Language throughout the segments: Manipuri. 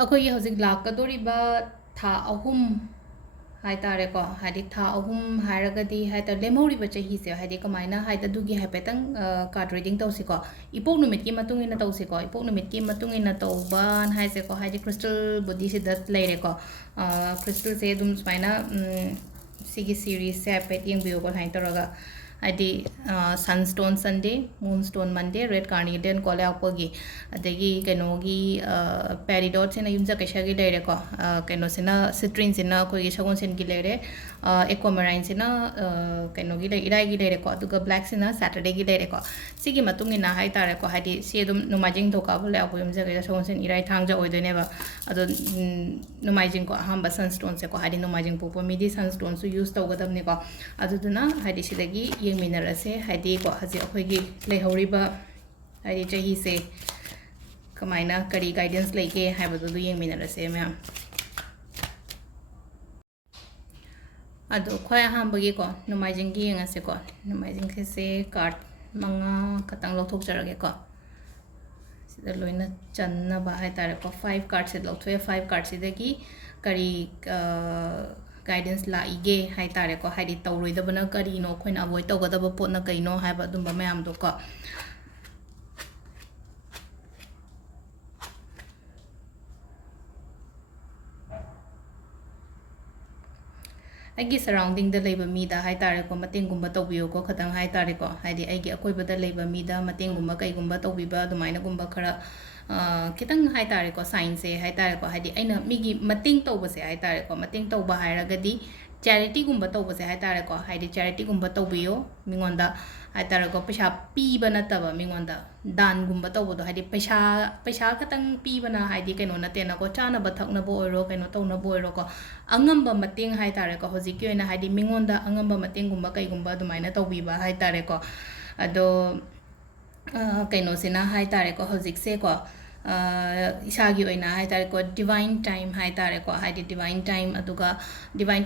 ꯑꯩꯈꯣꯏꯒꯤ ꯍꯧꯖꯤꯛ ꯂꯥꯛꯀꯗꯣꯔꯤꯕ ꯊꯥ ꯑꯍꯨꯝ ꯍꯥꯏꯇꯥꯔꯦꯀꯣ ꯍꯥꯏꯗꯤ ꯊꯥ ꯑꯍꯨꯝ ꯍꯥꯏꯔꯒꯗꯤ ꯍꯥꯏꯇꯥꯔꯦ ꯂꯦꯝꯍꯧꯔꯤꯕ ꯆꯍꯤꯁꯦ ꯍꯥꯏꯗꯤ ꯀꯃꯥꯏꯅ ꯍꯥꯏꯗꯤ ꯑꯗꯨꯒꯤ ꯍꯥꯏꯐꯦꯠꯇꯪ ꯀꯥꯔꯗ ꯔꯤꯗꯤꯡ ꯇꯧꯁꯤꯀꯣ ꯏꯄꯣꯛ ꯅꯨꯃꯤꯠꯀꯤ ꯃꯇꯨꯡ ꯏꯟꯅ ꯇꯧꯁꯤꯀꯣ ꯏꯄꯣꯛ ꯅꯨꯃꯤꯠꯀꯤ ꯃꯇꯨꯡ ꯏꯟꯅ ꯇꯧꯕꯅ ꯍꯥꯏꯁꯦꯀꯣ ꯍꯥꯏꯗꯤ ꯀ꯭ꯔꯤꯁꯇꯜꯕꯨꯗꯤ ꯁꯤꯗ ꯂꯩꯔꯦꯀꯣ ꯀ꯭ꯔꯤꯁꯇꯜꯁꯦ ꯑꯗꯨꯝ ꯁꯨꯃꯥꯏꯅ ꯁꯤꯒꯤ ꯁꯤꯔꯤꯁꯁꯦ ꯍꯥꯏꯐꯦꯠ ꯌꯦꯡꯕꯤꯌꯨꯀꯣ ꯁꯨꯃꯥꯏꯅ ꯇꯧꯔꯒ ꯍꯥꯏꯗꯤ ꯁꯟꯁ꯭ꯇꯣꯟ ꯁꯟꯗꯦ ꯃꯨꯟꯁ꯭ꯇꯣꯟ ꯃꯟꯗꯦ ꯔꯦꯗ ꯀꯥꯔꯅꯤꯗꯦꯟ ꯀꯣ ꯂꯩꯔꯛꯄꯒꯤ ꯑꯗꯒꯤ ꯀꯩꯅꯣꯒꯤ ꯄꯦꯔꯤꯗꯣꯠꯁꯤꯅ ꯌꯨꯝꯖꯀꯩꯁꯒꯤ ꯂꯩꯔꯦꯀꯣ ꯀꯩꯅꯣꯁꯤꯅ ꯁꯤꯇ꯭ꯔꯤꯟꯁꯤꯅ ꯑꯩꯈꯣꯏꯒꯤ ꯁꯒꯣꯜꯁꯦꯟꯒꯤ ꯂꯩꯔꯦ ꯑꯦꯀ꯭ꯋꯥꯃꯦꯔꯥꯏꯟꯁꯤꯅ ꯀꯩꯅꯣꯒꯤ ꯂꯩ ꯏꯔꯥꯏꯒꯤ ꯂꯩꯔꯦꯀꯣ ꯑꯗꯨꯒ ꯕ꯭ꯂꯦꯛꯁꯤꯅ ꯁꯦꯇꯔꯗꯦꯒꯤ ꯂꯩꯔꯦꯀꯣ ꯁꯤꯒꯤ ꯃꯇꯨꯡ ꯏꯟꯅ ꯍꯥꯏꯇꯥꯔꯦꯀꯣ ꯍꯥꯏꯗꯤ ꯁꯤ ꯑꯗꯨꯝ ꯅꯣꯡꯃꯥꯏꯖꯤꯡ ꯅꯤꯡꯊꯧꯀꯥꯕ ꯂꯩꯔꯛꯄ ꯌꯨꯝꯖꯀꯩꯁ ꯁꯒꯣꯜꯁꯦꯟ ꯏꯔꯥꯏ ꯊꯥꯡꯖ ꯑꯣꯏꯗꯣꯏꯅꯦꯕ ꯑꯗꯣ ꯅꯣꯡꯃꯥꯏꯖꯤꯡꯀꯣ ꯑꯍꯥꯟꯕ ꯁꯟꯁ꯭ꯇꯣꯟꯁꯦꯀꯣ ꯍꯥꯏꯗꯤ ꯅꯣꯡꯃꯥꯏꯖꯤꯡ ꯄꯣꯛꯄ ꯃꯤꯗꯤ ꯁꯟꯁ꯭ꯇꯣꯟꯁꯨ ꯌꯨꯁ ꯇꯧꯒꯗꯕꯅꯤꯀꯣ ꯑꯗꯨꯗꯨꯅ ꯍꯥꯏꯗꯤ ꯁꯤꯗꯒꯤ ꯌꯦꯡꯃꯤꯟꯅꯔꯁꯦ ꯍꯥꯏꯗꯤꯀꯣ ꯍꯧꯖꯤꯛ ꯑꯩꯈꯣꯏꯒꯤ ꯂꯩꯍꯧꯔꯤꯕ ꯍꯥꯏꯗꯤ ꯆꯍꯤꯁꯦ ꯀꯃꯥꯏꯅ ꯀꯔꯤ ꯒꯥꯏꯗꯦꯟꯁ ꯂꯩꯒꯦ ꯍꯥꯏꯕꯗꯨꯗꯣ ꯌꯦꯡꯃꯤꯟꯅꯔꯁꯦ ꯃꯌꯥꯝ ꯑꯗꯣ ꯈ꯭ꯋꯥꯏ ꯑꯍꯥꯟꯕꯒꯤꯀꯣ ꯅꯣꯡꯃꯥꯏꯖꯤꯡꯒꯤ ꯌꯦꯡꯉꯁꯦꯀꯣ ꯅꯣꯡꯃꯥꯏꯖꯤꯡꯁꯦ ꯀꯥꯔꯗ ꯃꯉꯥ ꯈꯛꯇꯪ ꯂꯧꯊꯣꯛꯆꯔꯒꯦꯀꯣ ꯁꯤꯗ ꯂꯣꯏꯅ ꯆꯟꯅꯕ ꯍꯥꯏꯇꯥꯔꯦꯀꯣ 5 ꯀꯥꯔꯗꯁꯦ ꯂꯧꯊꯣꯛꯑꯦ 5 ꯀꯥꯔꯗꯁꯤꯗꯒꯤ ꯀꯔꯤ ꯒꯥꯏꯗꯦꯟꯁ ꯂꯥꯛꯏꯒꯦ ꯍꯥꯏꯇꯥꯔꯦꯀꯣ ꯍꯥꯏꯗꯤ ꯇꯧꯔꯣꯏꯗꯕꯅ ꯀꯔꯤꯅꯣ ꯑꯩꯈꯣꯏꯅ ꯑꯚꯣꯏꯗ ꯇꯧꯒꯗꯕ ꯄꯣꯠꯅ ꯀꯩꯅꯣ ꯍꯥꯏꯕ ꯑꯗꯨꯝꯕ ꯃꯌꯥꯝꯗꯣ ꯀꯣ ꯑꯩꯒꯤ ꯁꯔꯥꯎꯟꯗꯤꯡꯗ ꯂꯩꯕ ꯃꯤꯗ ꯍꯥꯏꯇꯥꯔꯦꯀꯣ ꯃꯇꯦꯡꯒꯨꯝꯕ ꯇꯧꯕꯤꯌꯨꯀꯣ ꯈꯇꯪ ꯍꯥꯏꯇꯥꯔꯦꯀꯣ ꯍꯥꯏꯗꯤ ꯑꯩꯒꯤ ꯑꯀꯣꯏꯕꯗ ꯂꯩꯕ ꯃꯤꯗ ꯃꯇꯦꯡꯒꯨꯝꯕ ꯀꯩꯒꯨꯝꯕ ꯇꯧꯕꯤꯕ ꯑꯗꯨꯃꯥꯏꯅꯒꯨꯝꯕ ꯈꯔ ꯈꯤꯇꯪ ꯍꯥꯏꯇꯥꯔꯦꯀꯣ ꯁꯥꯏꯟꯁꯦ ꯍꯥꯏꯇꯥꯔꯦꯀꯣ ꯍꯥꯏꯗꯤ ꯑꯩꯅ ꯃꯤꯒꯤ ꯃꯇꯦꯡ ꯇꯧꯕꯁꯦ ꯍꯥꯏꯇꯥꯔꯦꯀꯣ ꯃꯇꯦꯡ ꯇꯧꯕ ꯍꯥꯏꯔꯒꯗꯤ ꯆꯦꯔꯤꯇꯤꯒꯨꯝꯕ ꯇꯧꯕꯁꯦ ꯍꯥꯏꯇꯥꯔꯦꯀꯣ ꯍꯥꯏꯗꯤ ꯆꯦꯔꯤꯇꯤꯒꯨꯝꯕ ꯇꯧꯕꯤꯌꯣ ꯃꯤꯉꯣꯟꯗ ꯍꯥꯏꯇꯥꯔꯦꯀꯣ ꯄꯩꯁꯥ ꯄꯤꯕ ꯅꯠꯇꯕ ꯃꯤꯉꯣꯟꯗ ꯗꯥꯟꯒꯨꯝꯕ ꯇꯧꯕꯗꯣ ꯍꯥꯏꯗꯤ ꯄꯩꯁꯥ ꯈꯇꯪ ꯄꯤꯕꯅ ꯍꯥꯏꯗꯤ ꯀꯩꯅꯣ ꯅꯠꯇꯦꯅꯀꯣ ꯆꯥꯅꯕ ꯊꯛꯅꯕ ꯑꯣꯏꯔꯣ ꯀꯩꯅꯣ ꯇꯧꯅꯕ ꯑꯣꯏꯔꯣꯀꯣ ꯑꯉꯝꯕ ꯃꯇꯦꯡ ꯍꯥꯏꯇꯥꯔꯦꯀꯣ ꯍꯧꯖꯤꯛꯀꯤ ꯑꯣꯏꯅ ꯍꯥꯏꯗꯤ ꯃꯤꯉꯣꯟꯗ ꯑꯉꯝꯕ ꯃꯇꯦꯡꯒꯨꯝꯕ ꯀꯩꯒꯨꯝꯕ ꯑꯗꯨꯃꯥꯏꯅ ꯇꯧꯕꯤꯕ ꯍꯥꯏꯇꯥꯔꯦꯀꯣ ꯑꯗꯣ ꯀꯩꯅꯣꯁꯤꯅ ꯍꯥꯏꯇꯥꯔꯦꯀꯣ ꯍꯧꯖꯤꯛꯁꯦꯀꯣ ꯏꯁꯥꯒꯤ ꯑꯣꯏꯅ ꯍꯥꯏꯇꯥꯔꯦꯀꯣ ꯗꯤꯚꯥꯏꯟ ꯇꯥꯏꯝ ꯍꯥꯏꯇꯥꯔꯦꯀꯣ ꯍꯥꯏꯗꯤ ꯗꯤꯚꯥꯏꯟ ꯇꯥꯏꯝ ꯑꯗꯨꯒ ꯗꯤꯚꯥꯏꯟ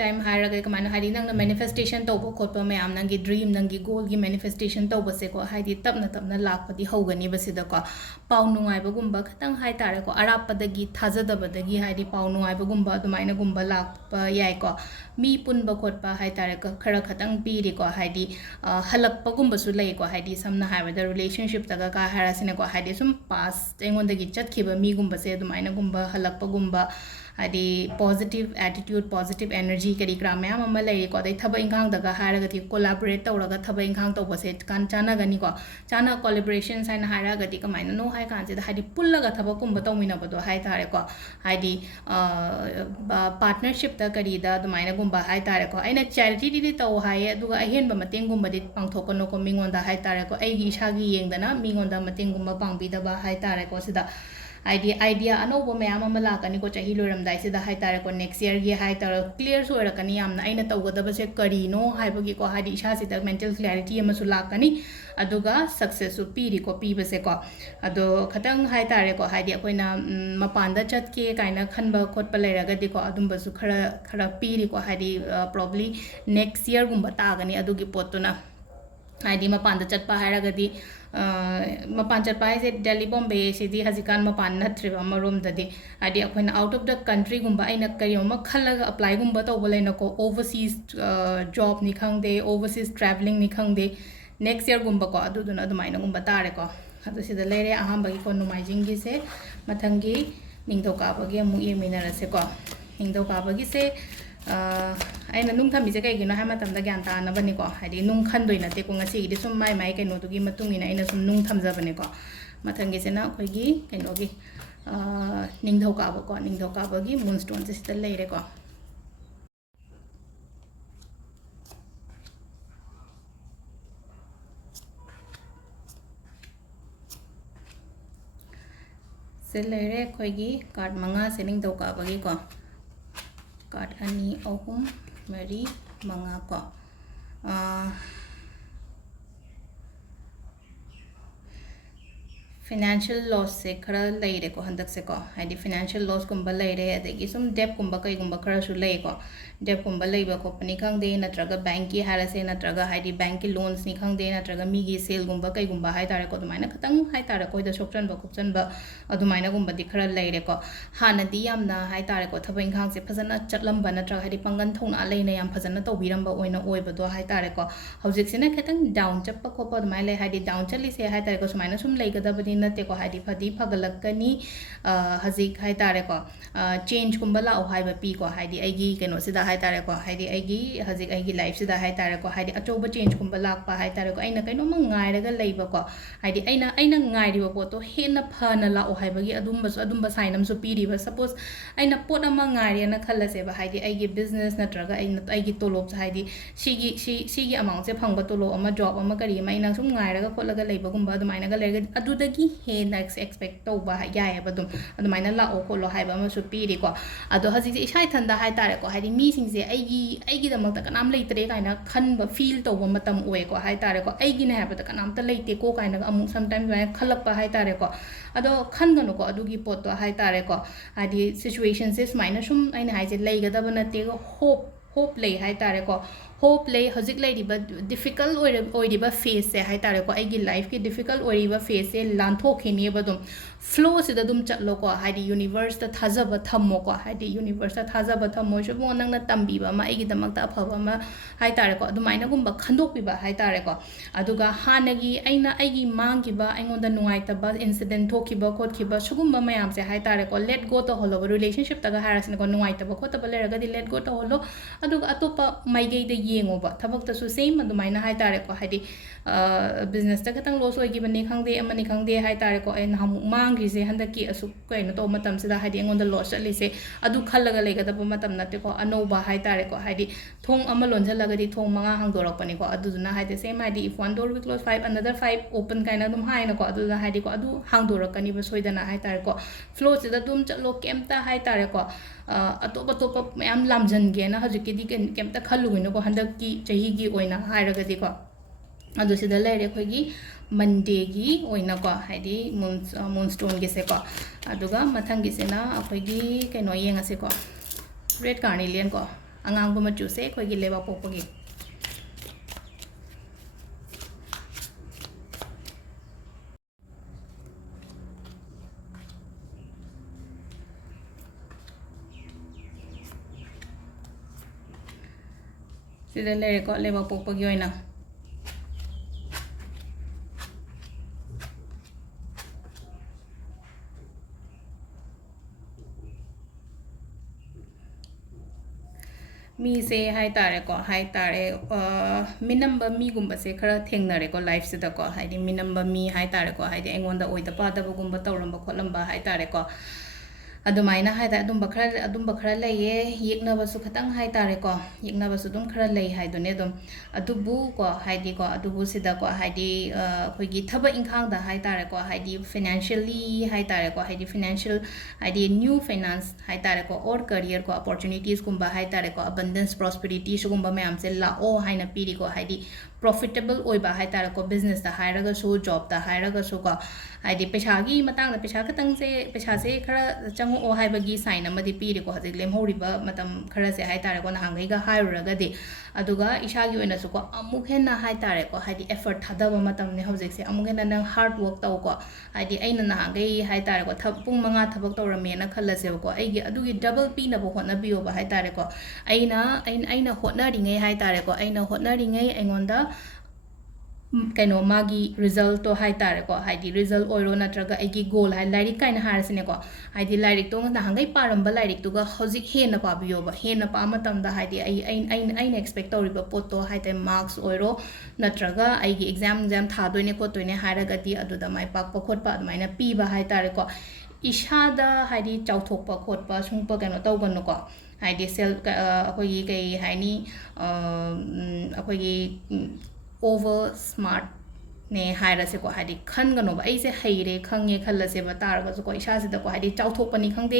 ꯇꯥꯏꯝ ꯍꯥꯏꯔꯒ ꯀꯃꯥꯏꯅ ꯍꯥꯏꯗꯤ ꯅꯪꯅ ꯃꯦꯅꯤꯐꯦꯁꯇꯦꯁꯟ ꯇꯧꯕ ꯈꯣꯠꯄ ꯃꯌꯥꯝ ꯅꯪꯒꯤ ꯗ꯭ꯔꯤꯝ ꯅꯪꯒꯤ ꯒꯣꯜꯒꯤ ꯃꯦꯅꯤꯐꯦꯁꯇꯦꯁꯟ ꯇꯧꯕꯁꯦꯀꯣ ꯍꯥꯏꯗꯤ ꯇꯞꯅ ꯇꯞꯅ ꯂꯥꯛꯄꯗꯤ ꯍꯧꯒꯅꯤꯕ ꯁꯤꯗꯀꯣ ꯄꯥꯎ ꯅꯨꯡꯉꯥꯏꯕꯒꯨꯝꯕ ꯈꯤꯇꯪ ꯍꯥꯏꯇꯥꯔꯦꯀꯣ ꯑꯔꯥꯞꯄꯗꯒꯤ ꯊꯥꯖꯗꯕꯗꯒꯤ ꯍꯥꯏꯗꯤ ꯄꯥꯎ ꯅꯨꯡꯉꯥꯏꯕꯒꯨꯝꯕ ꯑꯗꯨꯃꯥꯏꯅꯒꯨꯝꯕ ꯂꯥꯛꯄ ꯌꯥꯏꯀꯣ ꯃꯤ ꯄꯨꯟꯕ ꯈꯣꯠꯄ ꯍꯥꯏꯇꯥꯔꯦꯀꯣ ꯈꯔ ꯈꯇꯪ ꯄꯤꯔꯤꯀꯣ ꯍꯥꯏꯗꯤ ꯍꯜꯂꯛꯄꯒꯨꯝꯕꯁꯨ ꯂꯩꯀꯣ ꯍꯥꯏꯗꯤ ꯁꯝꯅ ꯍꯥꯏꯔꯕꯗ ꯔꯤꯂꯦꯁꯟꯁꯤꯞꯇꯒ ꯀꯥ ꯍꯥꯏꯔꯁꯤꯅꯦꯀꯣ ꯍꯥꯏꯗꯤ ꯁꯨꯝ ꯄꯥꯁ ꯑꯩꯉꯣꯟꯗꯒꯤ ꯆꯠꯈꯤꯕ ꯃꯤꯒꯨꯝꯕꯁꯦ ꯑꯗꯨꯃꯥꯏꯅꯒꯨꯝꯕ ꯍꯜꯂꯛꯄꯒꯨꯝꯕ ꯍꯥꯏꯗꯤ ꯄꯣꯖꯤꯇꯤቭ ꯑꯦꯇꯤꯇ꯭ꯌꯨꯠ ꯄꯣꯖꯤꯇꯤቭ ꯑꯦꯅꯔꯖꯤ ꯀꯔꯤ ꯀꯔꯥ ꯃꯌꯥꯝ ꯑꯃ ꯂꯩꯔꯤꯀꯣ ꯑꯗꯩ ꯊꯕꯛ ꯏꯪꯈꯥꯡꯗꯒ ꯍꯥꯏꯔꯒꯗꯤ ꯀꯣꯂꯥꯕꯣꯔꯦꯠ ꯇꯧꯔꯒ ꯊꯕꯛ ꯏꯪꯈꯥꯡ ꯇꯧꯕꯁꯦ ꯆꯥꯟꯅꯒꯅꯤꯀꯣ ꯀꯣꯂꯦꯕꯣꯔꯦꯁꯟꯁ ꯍꯥꯏꯅ ꯍꯥꯏꯔꯒꯗꯤ ꯀꯃꯥꯏꯅꯅೋ ꯍꯥꯏ ꯀꯥꯟꯁꯤꯗ ꯍꯥꯏꯗꯤ ꯄꯨꯜꯂꯒ ꯊꯕꯛꯀꯨꯝꯕ ꯇꯧꯃꯤꯟꯅꯕꯗꯣ ꯍꯥꯏꯇꯥꯔꯦꯀꯣ ꯍꯥꯏꯗꯤ ꯄꯥꯔꯠꯅꯔꯁꯤꯞꯇ ꯀꯔꯤꯗ ꯑꯗꯨꯃꯥꯏꯅꯒꯨꯝꯕ ꯍꯥꯏꯇꯥꯔꯦꯀꯣ ꯑꯩꯅ ꯆꯦꯔꯤꯇꯤꯗꯤ ꯇꯧ ꯍꯥꯏꯌꯦ ꯑꯗꯨꯒ ꯑꯍꯦꯟꯕ ꯃꯇꯦꯡꯒꯨꯝꯕꯗꯤ ꯄꯥꯡꯊꯣꯛꯀꯅꯨꯀꯣ ꯃꯤꯉꯣꯟꯗ ꯍꯥꯏꯇꯥꯔꯦꯀꯣ ꯑꯩꯒꯤ ꯏꯁꯥꯒꯤ ꯌꯦꯡꯗꯅ ꯃꯤꯉꯣꯟꯗ ꯃꯇꯦꯡꯒꯨꯝꯕ ꯄꯥꯡꯕꯤꯗꯕ ꯍꯥꯏꯇꯥꯔꯦꯀꯣ ꯁꯤꯗ ꯍꯥꯏꯗꯤ ꯑꯥꯏꯗꯤꯌꯥ ꯑꯅꯧꯕ ꯃꯌꯥꯝ ꯑꯃ ꯂꯥꯛꯀꯅꯤꯀꯣ ꯆꯍꯤ ꯂꯣꯏꯔꯝꯗꯥꯏꯁꯤꯗ ꯍꯥꯏꯇꯥꯔꯦꯀꯣ ꯅꯦꯛꯁ ꯌꯔꯒꯤ ꯍꯥꯏꯇꯥꯔꯦ ꯀ꯭ꯂꯤꯌꯔꯁꯨ ꯑꯣꯏꯔꯛꯀꯅꯤ ꯌꯥꯝꯅ ꯑꯩꯅ ꯇꯧꯒꯗꯕꯁꯦ ꯀꯔꯤꯅೋ ꯍꯥꯏꯕꯒꯤꯀꯣ ꯍꯥꯏꯗꯤ ꯏꯁꯥꯁꯤꯗ ꯃꯦꯟꯇꯦꯜ ꯀ꯭ꯂꯦꯔꯤꯇꯤ ꯑꯃꯁꯨ ꯂꯥꯛꯀꯅꯤ ꯑꯗꯨꯒ ꯁꯛꯁꯦꯁꯁꯨ ꯄꯤꯔꯤꯀꯣ ꯄꯤꯕꯁꯦꯀꯣ ꯑꯗꯣ ꯈꯇꯪ ꯍꯥꯏꯇꯥꯔꯦꯀꯣ ꯍꯥꯏꯗꯤ ꯑꯩꯈꯣꯏꯅ ꯃꯄꯥꯟꯗ ꯆꯠꯀꯦ ꯀꯥꯏꯅ ꯈꯟꯕ ꯈꯣꯠꯄ ꯂꯩꯔꯒꯗꯤꯀꯣ ꯑꯗꯨꯝꯕꯁꯨ ꯈꯔ ꯄꯤꯔꯤꯀꯣ ꯍꯥꯏꯗꯤ ꯄ꯭ꯔꯣꯕ꯭ꯂꯤ ꯅꯦꯛꯁ ꯌꯔꯒꯨꯝꯕ ꯇꯥꯒꯅꯤ ꯑꯗꯨꯒꯤ ꯄꯣꯠꯇꯨꯅ ꯍꯥꯏꯗꯤ ꯃꯄꯥꯟꯗ ꯆꯠꯄ ꯍꯥꯏꯔꯒꯗꯤ ꯃꯄꯥꯟ ꯆꯠꯄ ꯍꯥꯏꯁꯦ ꯗꯦꯜꯂꯤ ꯕꯣꯝꯕꯦ ꯁꯤꯗꯤ ꯍꯧꯖꯤꯛꯀꯥꯟ ꯃꯄꯥꯟ ꯅꯠꯇ꯭ꯔꯦꯕ ꯑꯃꯔꯣꯝꯗꯗꯤ ꯍꯥꯏꯗꯤ ꯑꯩꯈꯣꯏꯅ ꯑꯥꯎꯠ ꯑꯣꯐ ꯗ ꯀꯟꯇ꯭ꯔꯤꯒꯨꯝꯕ ꯑꯩꯅ ꯀꯔꯤꯒꯨꯝꯕ ꯈꯜꯂꯒ ꯑꯄ꯭ꯂꯥꯏꯒꯨꯝꯕ ꯇꯧꯕ ꯂꯩꯅꯀꯣ ꯑꯣꯚꯔꯁꯤꯁ ꯖꯣꯕꯅꯤ ꯈꯪꯗꯦ ꯑꯣꯚꯔꯁꯤꯁ ꯇ꯭ꯔꯥꯚꯦꯂꯤꯡꯅꯤ ꯈꯪꯗꯦ ネクス ꯌꯔꯒꯨꯝꯕꯀꯣ ꯑꯗꯨꯗꯨꯅ ꯑꯗꯨꯃꯥꯏꯅꯒꯨꯝꯕ ꯇꯥꯔꯦꯀꯣ ꯑꯗꯨ ꯁꯤꯗ ꯂꯩꯔꯦ ꯑꯍꯥꯟꯕꯒꯤꯀꯣ ꯅꯣꯡꯃꯥꯏꯖꯤꯡꯒꯤꯁꯦ ꯃꯊꯪꯒꯤ ꯅꯤꯡꯊꯧꯀꯥꯕꯒꯤ ꯑꯃꯨꯛ ꯌꯦꯡꯃꯤꯟꯅꯔꯁꯦꯀꯣ ꯅꯤꯡꯊꯧꯀꯥꯕꯒꯤꯁꯦ ꯑꯩꯅ ꯅꯨꯡ ꯊꯝꯃꯤꯁꯦ ꯀꯩꯒꯤꯅꯣ ꯍꯥꯏ ꯃꯇꯝꯗ ꯒ꯭ꯌꯥꯟ ꯇꯥꯅꯕꯅꯤꯀꯣ ꯍꯥꯏꯗꯤ ꯅꯨꯡ ꯈꯟꯗꯣꯏ ꯅꯠꯇꯦꯀꯣ ꯉꯁꯤꯒꯤꯗꯤ ꯁꯨꯝ ꯃꯥꯏ ꯀꯩꯅꯣꯗꯨꯒꯤ ꯃꯇꯨꯡ ꯏꯟꯅ ꯑꯩꯅ ꯁꯨꯝ ꯅꯨꯡ ꯊꯝꯖꯕꯅꯦꯀꯣ ꯃꯊꯪꯒꯤꯁꯤꯅ ꯑꯩꯈꯣꯏꯒꯤ ꯀꯩꯅꯣꯒꯤ ꯅꯤꯡꯊꯧꯀꯥꯕꯀꯣ ꯅꯤꯡꯊꯧꯀꯥꯕꯒꯤ ꯃꯨꯟꯁ꯭ꯇꯣꯟꯁꯦ ꯁꯤꯗ ꯂꯩꯔꯦꯀꯣ ꯁꯤ ꯂꯩꯔꯦ ꯑꯩꯈꯣꯏꯒꯤ ꯀꯥꯔꯗ ꯃꯉꯥꯁꯦ ꯅꯤꯡꯊꯧꯀꯥꯕꯒꯤꯀꯣ ꯀꯥꯔꯗ ꯑꯅꯤ ꯑꯍꯨꯝ ꯃꯔꯤ ꯃꯉꯥ ꯀꯣ financial loss se khara leire ko handak se ko haidi financial loss kumba leire adagi sum debt kumba kai kumba khara su lei ko debt kumba leiba ko pani khangde natraga bank ki harase natraga haidi bank ki loans ni khangde natraga mi gi sale gumba kai gumba hai tare ko dumaina khatang hai tare ko da sokchan ba kupchan ba adumaina gumba di khara leire ko hana di yamna hai tare ko thabai khang se phajana chatlam ba natraga haidi pangan thongna leina yam phajana tawbiram ba oina oiba do hai tare ko hojik sina khatang down chappa ko pa dumai le haidi down chali se hai tare ko sumaina sum leigadabadi nate ko haidi phadi phagalakani hazik hai tare ko change kumbala o haiba pi ko haidi aigi keno sida hai tare ko haidi aigi hazik aigi life sida hai tare ko haidi achoba change kumbala pa hai tare ko aina kaino ma ngai raga leiba ko haidi aina ngai riba po to hena phana la o haiba gi adumba sainam su pi riba suppose aina pot ama ngai ri na khalla se ba haidi aigi business natraga aigi tolop haidi sigi amount se phangba tolo ama job ama kari ma ina sum ngai raga kholaga leiba gumba adumaina ga lerga adudagi he next expect to ba ya ya badum adumaina la o ko lo hai ba ma su pi ri ko ado haji ji isai thanda hai tare ko haidi mi sing je aigi da mak ta kanam leitre kaina khan ba feel to ba matam oe ko hai tare ko aigi ne ha ba ta kanam ta leite ko kaina amu sometimes ba khalak pa hai tare ko ado khan ganu ko adugi pot to hai tare ko haidi situations is minus sum aina hai je leiga da ba na te ko hope lay hai tare ko hope lay hazik lay diba difficult oi diba face se hai tare ko aigi life ki difficult oi diba face se lantho khini ba dum flow se da dum chatlo ko haidi universe ta thajaba thammo ko haidi universe ta thajaba thammo shu mo nang na tambi ba ma aigi damak ta phaba ma hai tare ko adumaina gumba khandok pi ba hai tare ko aduga hanagi aina aigi mang ki ba aingon da nuai ta ba incident thoki ba khot ki ba sugumba mayam se hai tare ko let go to holo relationship ta ga harasne ko nuai ta ba khot ta ba leraga di let go to holo aduga atopa maigei da yengo ba thabak ta su same adumaina hai tare ko haidi business ta katang loss oi gi bani khangde amani khangde hai tare ko en ham mang gi se handaki asu kaino to matam sida haidi engon da loss ali se adu khallaga lega da matam nate ko anoba hai tare ko haidi thong ama lonjalaga di thong manga hangdorak pani ko adu na haidi same haidi if one door we close 5 another 5 open kaina dum hai na ko adu na haidi ko adu hangdorak kani ba soidana hai tare ko flow sida dum chatlo kemta hai tare ko atop mayam lamjan ge na hajiki di kemta khalugino ko handaki chahi gi oina hairaga di ko adu sida lere khoi gi monday gi oina ko haidi moonstone ge se ko aduga mathang gi se na akhoi gi kaino yenga se ko red carnelian ko angang bu machu se khoi gi leba popogi sida lere ko leba popogi oina mi se hai tare ko hai tare minamba mi gumba se khara thengnare ko life se da ko haidi minamba mi hai tare ko haidi engonda oida pa da gumba tawramba kholamba hai tare ko adumaina hai da adum bakra leye yekna basu khatang hai tare ko yekna basu dum khara lei hai dune dum adubu ko haidi ko adubu sida ko haidi khoigi thaba inkhang da hai tare ko haidi financially hai tare ko haidi financial haidi new finance hai tare ko or career ko opportunities kumba hai tare ko abundance prosperity sugumba mayam se la o haina piri ko haidi profitable oiba hai tare ko business da hairaga so job da hairaga so ko haidi pesha gi matang da pesha khatang se pesha se khara chang o hai bagi sign amadi piri ko hajik lem horiba matam khara se hai tare ko na hangai ga hairaga de aduga isha gi oina su ko amuk henna hai tare ko haidi effort thadaba matam ne hojik se amuk henna nang hard work taw ko haidi aina na hangai hai tare ko pung manga thabak tawrame na khalla se ko aigi adugi double p na bo hotna biyo ba hai tare ko aina hotna ringai hai tare ko aina hotna ringai aingonda kaino magi result to hai tare ko haidi result oiro natraga aigi goal hai lairik kaina harasine ko haidi lairik to na hangai paramba lairik to ga hojik he na pabiyo ba he na pa matam da haidi ai expect toriba poto haite marks oiro natraga aigi exam tha doine ko toine haraga di aduda mai pak pokhot pa admaina pi ba hai tare ko ishada haidi chauthok pa khot pa sungpa kaino tawgan ko haidi self akoi kai haini akoi over smart ꯅꯦ ꯍꯥꯏꯔꯁꯦꯀꯣ ꯍꯥꯏꯗꯤ ꯈꯟꯒꯅꯣꯕ ꯑꯩꯁꯦ ꯍꯩꯔꯦ ꯈꯪꯉꯦ ꯈꯜꯂꯁꯦꯕ ꯇꯥꯔꯒꯁꯨꯀꯣ ꯏꯁꯥꯁꯤꯗꯀꯣ ꯍꯥꯏꯗꯤ ꯆꯥꯎꯊꯣꯛꯄꯅꯤ ꯈꯪꯗꯦ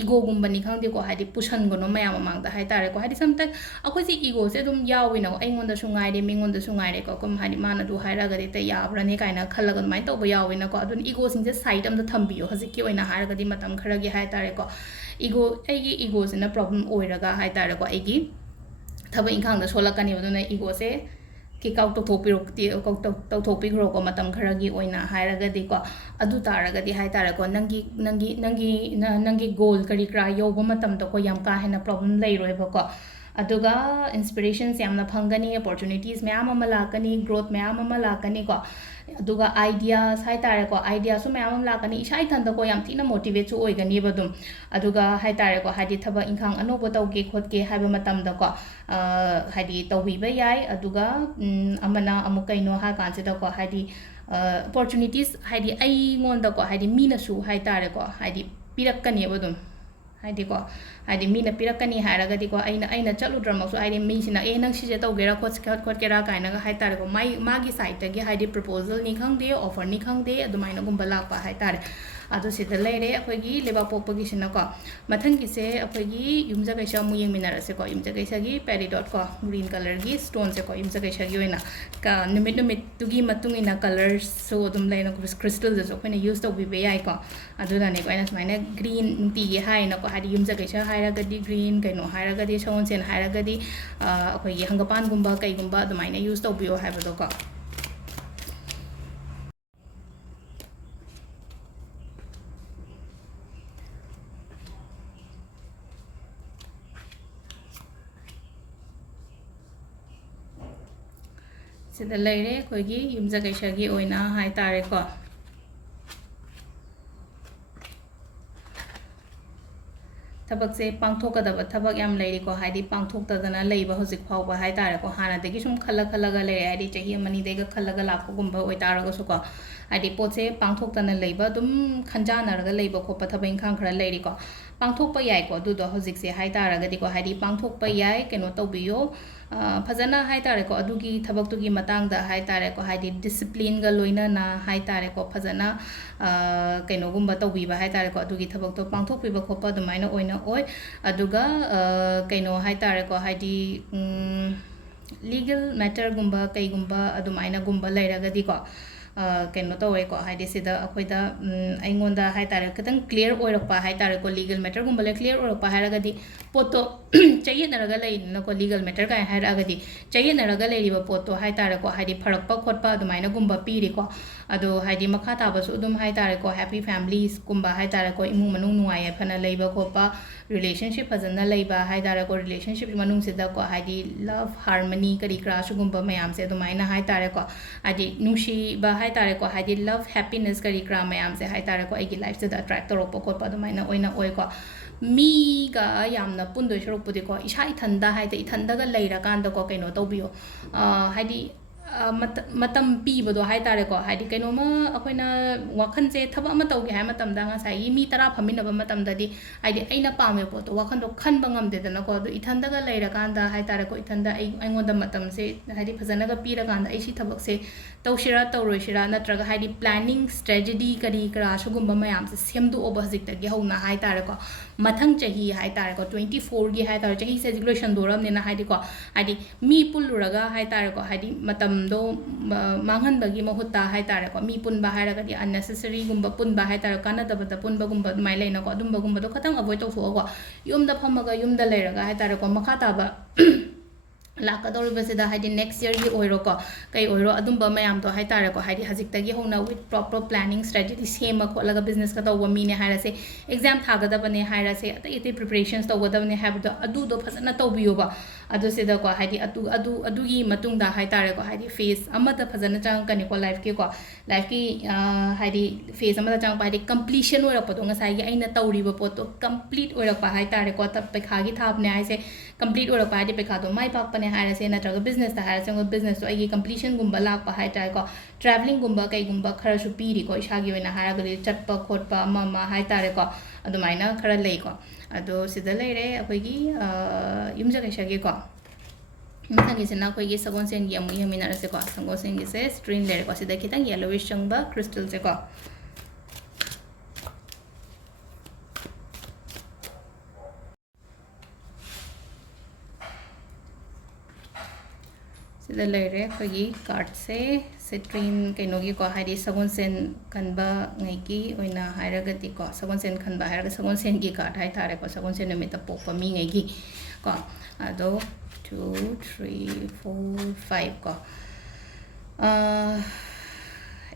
ꯏꯒꯣꯒꯨꯝꯕꯅꯤ ꯈꯪꯗꯦꯀꯣ ꯍꯥꯏꯗꯤ ꯄꯨꯁꯟꯒꯅꯣ ꯃꯌꯥꯝ ꯃꯃꯥꯡꯗ ꯍꯥꯏꯇꯥꯔꯦꯀꯣ ꯍꯥꯏꯗꯤ ꯁꯝꯇ ꯑꯩꯈꯣꯏꯁꯦ ꯏꯒꯣꯁꯦ ꯑꯗꯨꯝ ꯌꯥꯎꯋꯤꯅꯀꯣ ꯑꯩꯉꯣꯟꯗꯁꯨ ꯉꯥꯏꯔꯦ ꯃꯤꯉꯣꯟꯗꯁꯨ ꯉꯥꯏꯔꯦꯀꯣ ꯀꯨꯝ ꯍꯥꯏꯗꯤ ꯃꯥꯅ ꯑꯗꯨ ꯍꯥꯏꯔꯒꯗꯤ ꯍꯦꯛꯇ ꯌꯥꯕ꯭ꯔꯅꯦ ꯀꯥꯏꯅ ꯈꯜꯂꯒ ꯑꯗꯨꯃꯥꯏꯅ ꯇꯧꯕ ꯌꯥꯎꯋꯤꯅꯀꯣ ꯑꯗꯨꯅ ꯏꯒꯣꯁꯤꯡꯁꯦ ꯁꯥꯏꯠ ꯑꯝꯗ ꯊꯝꯕꯤꯌꯣ ꯍꯧꯖꯤꯛꯀꯤ ꯑꯣꯏꯅ ꯍꯥꯏꯔꯒꯗꯤ ꯃꯇꯝ ꯈꯔꯒꯤ ꯍꯥꯏꯇꯥꯔꯦꯀꯣ ꯑꯩꯒꯤ ꯏꯒꯣꯁꯤꯅ ꯄ꯭ꯔꯣꯕ꯭ꯂꯦꯝ ꯑꯣꯏꯔꯒ ꯍꯥꯏꯇꯥꯔꯦꯀꯣ ꯑꯩꯒꯤ ꯊꯕꯛ ꯏꯪꯈꯥꯡꯗ ꯁꯣꯜꯂꯛꯀꯅꯦꯕ ꯑꯗꯨꯅ ꯏꯒꯣꯁꯦ ꯀꯤꯛ ꯑꯥꯎꯠ ꯇꯧꯊꯣꯛꯄꯤꯈ꯭ꯔꯣꯀꯣ ꯃꯇꯝ ꯈꯔꯒꯤ ꯑꯣꯏꯅ ꯍꯥꯏꯔꯒꯗꯤꯀꯣ ꯑꯗꯨ ꯇꯥꯔꯒꯗꯤ ꯍꯥꯏꯇꯥꯔꯦꯀꯣ ꯅꯪꯒꯤ ꯒꯣꯜ ꯀꯔꯤ ꯀꯔꯥ ꯌꯧꯕ ꯃꯇꯝꯗꯀꯣ ꯌꯥꯝ ꯀꯥ ꯍꯦꯟꯅ ꯄ꯭ꯔꯣꯕ꯭ꯂꯦꯝ ꯂꯩꯔꯣꯏꯕꯀꯣ ꯑꯗꯨꯒ ꯏꯟꯁꯄꯤꯔꯦꯁꯟꯁ ꯌꯥꯝꯅ ꯐꯪꯒꯅꯤ ꯑꯣꯄꯣꯔꯆꯨꯅꯤꯇꯤꯁ ꯃꯌꯥꯝ ꯑꯃ ꯂꯥꯛꯀꯅꯤ ꯒ꯭ꯔꯣꯠ ꯃꯌꯥꯝ ꯑꯃ ꯂꯥꯛꯀꯅꯤꯀꯣ ꯑꯗꯨꯒ ꯑꯥꯏꯗꯤꯌꯥꯁ ꯍꯥꯏꯇꯥꯔꯦꯀꯣ ꯑꯥꯏꯗꯤꯌꯥꯁꯨ ꯃꯌꯥꯝ ꯑꯃ ꯂꯥꯛꯀꯅꯤ ꯏꯁꯥ ꯏꯊꯟꯇꯀꯣ ꯌꯥꯝ ꯊꯤꯅ ꯃꯣꯇꯤꯚꯦꯠꯁꯨ ꯑꯣꯏꯒꯅꯤꯕ ꯑꯗꯨꯝ ꯑꯗꯨꯒ ꯍꯥꯏꯇꯥꯔꯦꯀꯣ ꯍꯥꯏꯗꯤ ꯊꯕꯛ ꯏꯪꯈꯥꯡ ꯑꯅꯧꯕ ꯇꯧꯒꯦ ꯈꯣꯠꯀꯦ ꯍꯥꯏꯕ ꯃꯇꯝꯗꯀꯣ ꯍꯥꯏꯗꯤ ꯇꯧꯕꯤꯕ ꯌꯥꯏ ꯑꯗꯨꯒ ꯑꯃꯅ ꯑꯃꯨꯛ ꯀꯩꯅꯣ ꯍꯥꯏ ꯀꯥꯟꯁꯤꯗꯀꯣ ꯍꯥꯏꯗꯤ ꯑꯣꯄꯣꯔꯆꯨꯅꯤꯇꯤꯁ ꯍꯥꯏꯗꯤ ꯑꯩꯉꯣꯟꯗꯀꯣ ꯍꯥꯏꯗꯤ ꯃꯤꯅꯁꯨ ꯍꯥꯏꯇꯥꯔꯦꯀꯣ ꯍꯥꯏꯗꯤ ꯄꯤꯔꯛꯀꯅꯦꯕ ꯑꯗꯨꯝ ꯍꯥꯏꯗꯤꯀꯣ ꯍꯥꯏꯗꯤ ꯃꯤꯅ ꯄꯤꯔꯛꯀꯅꯤ ꯍꯥꯏꯔꯒꯗꯤꯀꯣ ꯑꯩꯅ ꯆꯠꯂꯨꯗ꯭ꯔꯃꯛꯁꯨ ꯍꯥꯏꯗꯤ ꯃꯤꯁꯤꯅ ꯅꯪ ꯁꯤꯁꯦ ꯇꯧꯒꯦꯔꯥ ꯈꯣꯠꯀꯦꯔꯥ ꯀꯥꯏꯅꯒ ꯍꯥꯏꯇꯥꯔꯦꯀꯣ ꯃꯥꯒꯤ ꯁꯥꯏꯠꯇꯒꯤ ꯍꯥꯏꯗꯤ ꯄ꯭ꯔꯄꯣꯖꯜꯅꯤ ꯈꯪꯗꯦ ꯑꯣꯐꯔꯅꯤ ꯈꯪꯗꯦ ꯑꯗꯨꯃꯥꯏꯅꯒꯨꯝꯕ ꯂꯥꯛꯄ ꯍꯥꯏꯇꯥꯔꯦ ꯑꯗꯨ ꯁꯤꯗ ꯂꯩꯔꯦ ꯑꯩꯈꯣꯏꯒꯤ ꯂꯩꯕꯥꯛꯄꯣꯛꯄꯒꯤꯁꯤꯅꯀꯣ ꯃꯊꯪꯒꯤꯁꯦ ꯑꯩꯈꯣꯏꯒꯤ ꯌꯨꯝꯖꯀꯩꯁ ꯑꯃꯨꯛ ꯌꯦꯡꯃꯤꯟꯅꯔꯁꯦꯀꯣ ꯌꯨꯝꯖꯀꯩꯁꯒꯤ ꯄꯦꯔꯤꯗꯣꯠ ꯀꯣ ꯒ꯭ꯔꯤꯟ ꯀꯂꯔꯒꯤ ꯁ꯭ꯇꯣꯟꯁꯦꯀꯣ ꯌꯨꯝꯖꯀꯩꯁꯒꯤ ꯑꯣꯏꯅ ꯅꯨꯃꯤꯠꯇꯨꯒꯤ ꯃꯇꯨꯡ ꯏꯟꯅ ꯀꯂꯔꯁꯨ ꯑꯗꯨꯝ ꯂꯩꯅ ꯀ꯭ꯔꯤꯁꯇꯜꯗꯁꯨ ꯑꯩꯈꯣꯏꯅ ꯌꯨꯁ ꯇꯧꯕꯤꯕ ꯌꯥꯏꯀꯣ ꯑꯗꯨꯅꯅꯦꯀꯣ ꯑꯩꯅ ꯁꯨꯃꯥꯏꯅ ꯒ꯭ꯔꯤन ꯅꯨꯡꯇꯤꯒꯤ ꯍꯥꯏꯅꯀꯣ ꯍꯥꯏꯗꯤ ꯌꯨꯝꯖꯀꯩꯁ ꯍꯥꯏꯔꯒꯗꯤ ꯒ꯭ꯔꯤꯟ ꯀꯩꯅꯣ ꯍꯥꯏꯔꯒꯗꯤ ꯁꯒꯣꯜꯁꯦꯟ ꯍꯥꯏꯔꯒꯗꯤ ꯑꯩꯈꯣꯏꯒꯤ ꯍꯪꯒꯄꯥꯟꯒꯨꯝꯕ ꯀꯩꯒꯨꯝꯕ ꯑꯗꯨꯃꯥꯏꯅ ꯌꯨꯁ ꯇꯧꯕꯤꯌꯣ ꯍꯥꯏꯕꯗꯣꯀꯣ ꯁꯤꯗ ꯂꯩꯔꯦ ꯑꯩꯈꯣꯏꯒꯤ ꯌꯨꯝꯖꯀꯩꯁꯒꯤ ꯑꯣꯏꯅ ꯍꯥꯏꯇꯥꯔꯦꯀꯣ ꯊꯕꯛꯁꯦ ꯄꯥꯡꯊꯣꯛꯀꯗꯕ ꯊꯕꯛ ꯌꯥꯝ ꯂꯩꯔꯤꯀꯣ ꯍꯥꯏꯗꯤ ꯄꯥꯡꯊꯣꯛꯇꯗꯅ ꯂꯩꯕ ꯍꯧꯖꯤꯛ ꯐꯥꯎꯕ ꯍꯥꯏꯇꯥꯔꯦꯀꯣ ꯍꯥꯟꯅꯗꯒꯤ ꯁꯨꯝ खल्लगा ꯂꯩꯔꯦ ꯍꯥꯏꯗꯤ ꯆꯍꯤ ꯑꯃꯅꯤꯗꯩꯒ खल्लगा ꯂꯥꯛꯄꯒꯨꯝꯕ ꯑꯣꯏꯇꯥꯔꯒꯁꯨꯀꯣ ꯍꯥꯏꯗꯤ ꯄꯣꯠꯁꯦ ꯄꯥꯡꯊꯣꯛꯇꯅ ꯂꯩꯕ ꯑꯗꯨꯝ ꯈꯟꯖꯥꯟꯅꯔꯒ ꯂꯩꯕ ꯈꯣꯠꯄ ꯊꯕꯛ ꯏꯪꯈꯥꯡ ꯈꯔ ꯂꯩꯔꯤꯀꯣ ꯄꯥꯡꯊꯣꯛꯄ ꯌꯥꯏꯀꯣ ꯑꯗꯨꯗꯣ ꯍꯧꯖꯤꯛꯁꯦ ꯍꯥꯏꯇꯥꯔꯒꯗꯤꯀꯣ ꯍꯥꯏꯗꯤ ꯄꯥꯡꯊꯣꯛꯄ ꯌꯥꯏ ꯀꯩꯅꯣ ꯇꯧꯕꯤꯌꯣ ꯐꯖꯅ ꯍꯥꯏꯇꯥꯔꯦꯀꯣ ꯑꯗꯨꯒꯤ ꯊꯕꯛꯇꯨꯒꯤ ꯃꯇꯥꯡꯗ ꯍꯥꯏꯇꯥꯔꯦꯀꯣ ꯍꯥꯏꯗꯤ ꯗꯤꯁꯤꯄ꯭ꯂꯤꯟꯒ ꯂꯣꯏꯅꯅ ꯍꯥꯏꯇꯥꯔꯦꯀꯣ ꯐꯖꯅ ꯀꯩꯅꯣꯒꯨꯝꯕ ꯇꯧꯕꯤꯕ ꯍꯥꯏꯇꯥꯔꯦꯀꯣ ꯑꯗꯨꯒꯤ ꯊꯕꯛꯇꯣ ꯄꯥꯡꯊꯣꯛꯄꯤꯕ ꯈꯣꯠꯄ ꯑꯗꯨꯃꯥꯏꯅ ꯑꯣꯏꯅ ꯑꯣꯏ ꯑꯗꯨꯒ ꯀꯩꯅꯣ ꯍꯥꯏꯇꯥꯔꯦꯀꯣ ꯍꯥꯏꯗꯤ ꯂꯤꯒꯦꯜ ꯃꯦꯇꯔꯒꯨꯝꯕ ꯀꯩꯒꯨꯝꯕ ꯑꯗꯨꯃꯥꯏꯅꯒꯨꯝꯕ ꯂꯩꯔꯒꯗꯤꯀꯣ ꯀꯩꯅꯣ ꯇꯧꯋꯦꯀꯣ ꯍꯥꯏꯗꯤ ꯁꯤꯗ ꯑꯩꯈꯣꯏꯗ ꯑꯩꯉꯣꯟꯗ ꯍꯥꯏꯇꯥꯔꯦ ꯈꯤꯇꯪ ꯀ꯭ꯂꯤꯌꯔ ꯑꯣꯏꯔꯛꯄ ꯍꯥꯏꯇꯥꯔꯦꯀꯣ ꯂꯤꯒꯦꯜ ꯃꯦꯇꯔꯒꯨꯝꯕ ꯀ꯭ꯂꯤꯌꯔ ꯑꯣꯏꯔꯛꯄ ꯍꯥꯏꯔꯒꯗꯤ ꯄꯣꯠꯇꯣ ꯆꯌꯦꯠꯅꯔꯒ ꯂꯩꯅꯀꯣ ꯂꯤꯒꯦꯜ ꯃꯦꯇꯔ ꯀꯥꯏꯅ ꯍꯥꯏꯔꯛꯑꯒꯗꯤ ꯆꯌꯦꯠꯅꯔꯒ ꯂꯩꯔꯤꯕ ꯄꯣꯠꯇꯣ ꯍꯥꯏꯇꯥꯔꯦꯀꯣ ꯍꯥꯏꯗꯤ ꯐꯔꯛꯄ ꯈꯣꯠꯄ ꯑꯗꯨꯃꯥꯏꯅꯒꯨꯝꯕ ꯄꯤꯔꯤꯀꯣ ꯑꯗꯣ ꯍꯥꯏꯗꯤ ꯃꯈꯥ ꯇꯥꯕꯁꯨ ꯑꯗꯨꯝ ꯍꯥꯏꯇꯥꯔꯦꯀꯣ ꯍꯦꯄꯤ ꯐꯦꯃꯤꯂꯤꯁꯀꯨꯝꯕ ꯍꯥꯏꯇꯥꯔꯦꯀꯣ ꯏꯃꯨꯡ ꯃꯅꯨꯡ ꯅꯨꯡꯉꯥꯏ ꯌꯥꯏꯐꯅ ꯂꯩꯕ ꯈꯣꯠꯄ ꯔꯤꯂꯦꯁꯟship ꯐꯖꯅ ꯂꯩꯕ ꯍꯥꯏꯇꯥꯔꯦꯀꯣ ꯔꯤꯂꯦꯁꯟship ꯃꯅꯨꯡꯁꯤꯗꯀꯣ ꯍꯥꯏꯗꯤ ꯂꯚ ꯍꯥꯔꯃꯅꯤ ꯀꯔꯤ ꯀꯔꯥ ꯁꯤꯒꯨꯝꯕ ꯃꯌꯥꯝꯁꯦ ꯑꯗꯨꯃꯥꯏꯅ ꯍꯥꯏꯇꯥꯔꯦꯀꯣ ꯍꯥꯏꯗꯤ ꯅꯨꯡꯁꯤꯕ ꯍꯥꯏꯇꯥꯔꯦꯀꯣ ꯍꯥꯏꯗꯤ ꯂꯚ ꯍꯦꯄꯤꯅꯦꯁ ꯀꯔꯤ ꯀꯔꯥ ꯃꯌꯥꯝꯁꯦ ꯍꯥꯏꯇꯥꯔꯦꯀꯣ ꯑꯩꯒꯤ ꯂꯥꯏꯐꯁꯤꯗ ꯑꯦꯇ꯭ꯔꯦꯛ ꯇꯧꯔꯛꯄ ꯈꯣꯠꯄ ꯑꯗꯨꯃꯥꯏꯅ ꯑꯣꯏꯅ ꯑꯣꯏꯀꯣ ꯃꯤꯒ ꯌꯥꯝꯅ ꯄꯨꯟꯗꯣꯏ ꯁꯔꯨꯛꯄꯨꯗꯤꯀꯣ ꯏꯁꯥ ꯏꯊꯟꯗ ꯍꯥꯏꯗꯤ ꯏꯊꯟꯗꯒ ꯂꯩꯔꯀꯥꯟꯗꯀꯣ ꯀꯩꯅꯣ ꯇꯧꯕꯤꯌꯣ ꯍꯥꯏꯗꯤ matam ꯄꯤꯕꯗꯣ ꯍꯥꯏꯇꯥꯔꯦꯀꯣ ꯍꯥꯏꯗꯤ ꯀꯩꯅꯣꯃ ꯑꯩꯈꯣꯏꯅ ꯋꯥꯈꯟꯁꯦ ꯊꯕꯛ ꯑꯃ ꯇꯧꯒꯦ ꯍꯥꯏꯕ ꯃꯇꯝꯗ ꯉꯁꯥꯏꯒꯤ ꯃꯤ 10 ꯐꯝꯃꯤꯟꯅꯕ ꯃꯇꯝꯗꯗꯤ ꯍꯥꯏꯗꯤ ꯑꯩꯅ ꯄꯥꯝꯃꯤꯕ ꯄꯣꯠꯇꯣ ꯋꯥꯈꯟꯗꯣ ꯈꯟꯕ ꯉꯝꯗꯦꯗꯅꯀꯣ ꯑꯗꯨ ꯏꯊꯟꯗꯒ ꯂꯩꯔꯀꯥꯟꯗ ꯍꯥꯏꯇꯥꯔꯦꯀꯣ ꯏꯊꯟꯗ ꯑꯩꯉꯣꯟꯗ ꯃꯇꯝꯁꯦ ꯍꯥꯏꯗꯤ ꯐꯖꯅꯒ ꯄꯤꯔꯀꯥꯟda ꯑꯩ ꯁꯤ ꯊꯕꯛꯁꯦ ꯇꯧꯁꯤꯔꯥ ꯇꯧꯔꯣꯏꯁꯤꯔꯥ ꯅꯠꯇ꯭ꯔꯒ ꯍꯥꯏꯗꯤ ꯄ꯭ꯂꯥꯅꯤꯡ ꯁ꯭ꯇ꯭ꯔꯦꯇꯦꯖꯤ ꯀꯔꯤ ꯀꯔꯥ ꯁꯤꯒꯨꯝꯕ ꯃꯌꯥꯝꯁꯦ ꯁꯦꯝꯗꯣꯛꯑꯣꯕ ꯍꯧꯖꯤꯛꯇꯒꯤ ꯍꯧꯅ ꯍꯥꯏꯇꯥꯔꯦꯀꯣ ꯃꯊꯪ ꯆꯍꯤ ꯍꯥꯏꯇꯥꯔꯦꯀꯣ 24ꯒꯤ ꯍꯥꯏꯇꯥꯔꯦ ꯆꯍꯤꯁꯦ ꯍꯧꯖꯤꯛ ꯂꯣꯏꯁꯟꯗꯣꯔꯕꯅꯤꯅ ꯍꯥꯏꯗꯤꯀꯣ ꯍꯥꯏꯗꯤ ꯃꯤ ꯄꯨꯜꯂꯨꯔꯒ ꯍꯥꯏꯇꯥꯔꯦꯀꯣ ꯍꯥꯏꯗꯤ ꯃꯇꯝꯗꯣ ꯃꯥꯡꯍꯟꯕꯒꯤ ꯃꯍꯨꯠꯇ ꯍꯥꯏꯇꯥꯔꯦꯀꯣ ꯃꯤ ꯄꯨꯟꯕ ꯍꯥꯏꯔꯒꯗꯤ unnecessaryꯒꯨꯝꯕ ꯄꯨꯟꯕ ꯍꯥꯏꯇꯥꯔꯦ ꯀꯥꯟꯅꯗꯕꯗ ꯄꯨꯟꯕꯒꯨꯝꯕ ꯑꯗꯨꯃꯥꯏꯅ ꯂꯩꯅꯀꯣ ꯑꯗꯨꯝꯕꯒꯨꯝꯕꯗꯣ ꯈꯇꯪ ꯑꯚꯣꯏꯗ ꯇꯧꯊꯣꯛꯑꯒꯀꯣ ꯌꯨꯝꯗ ꯐꯝꯃꯒ ꯌꯨꯝꯗ ꯂꯩꯔꯒ ꯍꯥꯏꯇꯥꯔꯦꯀꯣ ꯃꯈꯥ ꯇꯥꯕ ꯂꯥꯛꯀꯗꯧꯔꯤꯕꯁꯤꯗ ꯍꯥꯏꯗꯤ next yearꯒꯤ ꯑꯣꯏꯔꯣꯀꯣ ꯀꯩ ꯑꯣꯏꯔꯣ ꯑꯗꯨꯝꯕ ꯃꯌꯥꯝꯗꯣ ꯍꯥꯏꯇꯥꯔꯦꯀꯣ ꯍꯥꯏꯗꯤ ꯍꯧꯖꯤꯛꯇꯒꯤ ꯍꯧꯅ with proper planning strategy ꯁꯦꯝꯃ ꯈꯣꯠꯂꯒ ꯕꯤꯖꯤꯅꯦꯁꯀ ꯇꯧꯕ ꯃꯤꯅꯦ ꯍꯥꯏꯔꯁꯦ ꯑꯦꯛꯖꯥꯝ ꯊꯥꯒꯗꯕꯅꯦ ꯍꯥꯏꯔꯁꯦ ꯑꯇꯩ ꯑꯇꯩ ꯄ꯭ꯔꯤꯄꯦꯔꯦꯁꯟꯁ ꯇꯧꯒꯗꯕꯅꯦ ꯍꯥꯏꯕꯗꯣ ꯑꯗꯨꯗꯣ ꯐꯖꯅ ꯇꯧꯕꯤꯌꯣꯕ ꯑꯗꯨꯁꯤꯗꯀꯣ ꯍꯥꯏꯗꯤ ꯑꯗꯨꯒꯤ ꯃꯇꯨꯡꯗ ꯍꯥꯏꯇꯥꯔꯦꯀꯣ ꯍꯥꯏꯗꯤ ꯐꯦꯁ ꯑꯃꯗ ꯐꯖꯅ ꯆꯪꯉꯛꯀꯅꯤꯀꯣ ꯂꯥꯏꯐꯀꯤ ꯍꯥꯏꯗꯤ ꯐꯦꯁ ꯑꯃꯗ ꯆꯪꯉꯛꯄ ꯍꯥꯏꯗꯤ ꯀꯝꯄ꯭ꯂꯤꯁꯟ ꯑꯣꯏꯔꯛꯄꯗꯣ ꯉꯁꯥꯏꯒꯤ ꯑꯩꯅ ꯇꯧꯔꯤꯕ ꯄꯣꯠꯇꯣ ꯀꯝꯄ꯭ꯂꯤꯠ ꯑꯣꯏꯔꯛꯄ ꯍꯥꯏꯇꯥꯔꯦꯀꯣ ꯄꯩꯈꯥꯒꯤ ꯊꯥꯕꯅꯦ ꯍꯥꯏꯁꯦ ꯀꯝꯄ꯭ꯂꯤꯠ ꯑꯣꯏꯔꯛꯄ ꯍꯥꯏꯗꯤ ꯄꯩꯈꯥꯗꯣ ꯃꯥꯏ ꯄꯥꯛꯄꯅꯦ ꯍꯥꯏꯔꯁꯦ ꯅꯠꯇ꯭ꯔꯒ ꯕꯤꯖꯤꯅꯦꯁꯇ ꯍꯥꯏꯔꯁꯦ ꯕꯤꯖꯤꯅꯦꯁꯇꯣ ꯑꯩꯒꯤ ꯀꯝꯄ꯭ꯂꯤꯁꯟꯒꯨꯝꯕ ꯂꯥꯛꯄ ꯍꯥꯏꯇꯥꯔꯦꯀꯣ ꯇ꯭ꯔꯥꯚꯦꯂꯤꯡꯒꯨꯝꯕ ꯀꯩꯒꯨꯝꯕ ꯈꯔꯁꯨ ꯄꯤꯔꯤꯀꯣ ꯏꯁꯥꯒꯤ ꯑꯣꯏꯅ ꯍꯥꯏꯔꯒꯗꯤ ꯆꯠꯄ ꯈꯣꯠꯄ ꯑꯃ ꯍꯥꯏꯇꯥꯔꯦꯀꯣ ꯑꯗꯨꯃꯥꯏꯅ ꯈꯔ ꯂꯩꯀꯣ ꯑꯗꯣ ꯁꯤꯗ ꯂꯩꯔꯦ ꯑꯩꯈꯣꯏꯒꯤ ꯌꯨꯝꯖꯀꯩꯁꯒꯤꯀꯣ ꯃꯊꯪꯒꯤꯁꯤꯅ ꯑꯩꯈꯣꯏꯒꯤ ꯁꯒꯣꯜꯁꯦꯟꯒꯤ ꯑꯃꯨꯛ ꯌꯦꯡꯃꯤꯟꯅꯔꯁꯦꯀꯣ ꯁꯒꯣꯜꯁꯦꯟꯒꯤꯁꯦ ꯁ꯭ꯇ꯭ꯔꯤꯟ ꯂꯩꯔꯦꯀꯣ ꯁꯤꯗ ꯈꯤꯇꯪ ꯌꯦꯜꯂꯣꯋꯤꯁ ꯆꯪꯕ ꯀ꯭ꯔꯤꯁꯇꯜꯁꯦꯀꯣ sida leire khagi card se citrine kainogi ko haidi sagonsen kanba ngai ki oina hairaga ti ko sagonsen khanba hairaga sagonsen gi card hai thare ko sagonsen numita pokpa mi ngai gi ko ado 2 3 4 5 ko